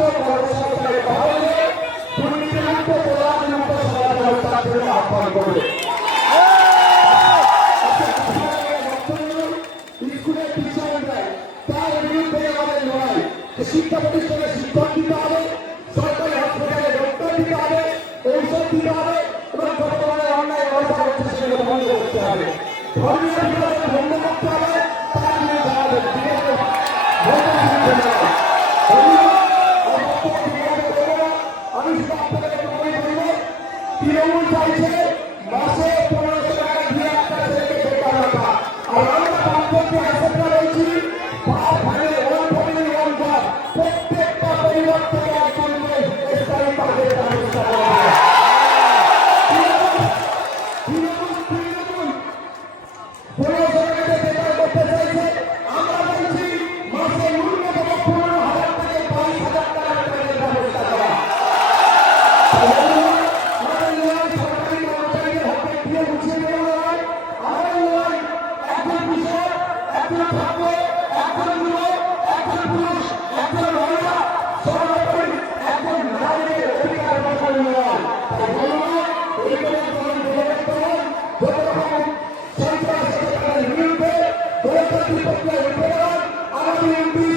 সরকারের ভাবলে দুর্নীতিমুক্ত প্রধানমন্ত্রী সমাজ ব্যবস্থার জন্য আহ্বান করবে। স্কুলের টিচার দেয় তার বিরুদ্ধে আমাদের লড়াই। শিক্ষা প্রতিষ্ঠানে শিক্ষক দিতে হবে, সরকারি হাসপাতালে ডক্টর দিতে হবে, ঔষধ দিতে হবে এবং যত ধরনের অন্যায় ব্যবস্থা হচ্ছে সেগুলো বন্ধ করতে হবে। ধর্মীয় বিভাজন বন্ধ করতে হবে, তার বিরুদ্ধে আমাদের আমি শুধু আপনাদের মনে করব তৃণমূল চাইছে মাসে 1500 টাকা দিয়ে একটা ছেলেকে বেকার রাখা, আর আমরা বামপন্থী আইসেপটা রয়েছি প্রত্যেকটা পরিবার থেকে একজনকে স্থায়ী কাজের ব্যবস্থা করা হবে। বেকার করতে চাইছে, আমরা বলছি মাসে ন্যূনতম 15,000 থেকে 22,000 টাকার কাজের ব্যবস্থা করা। আমাদের এমপি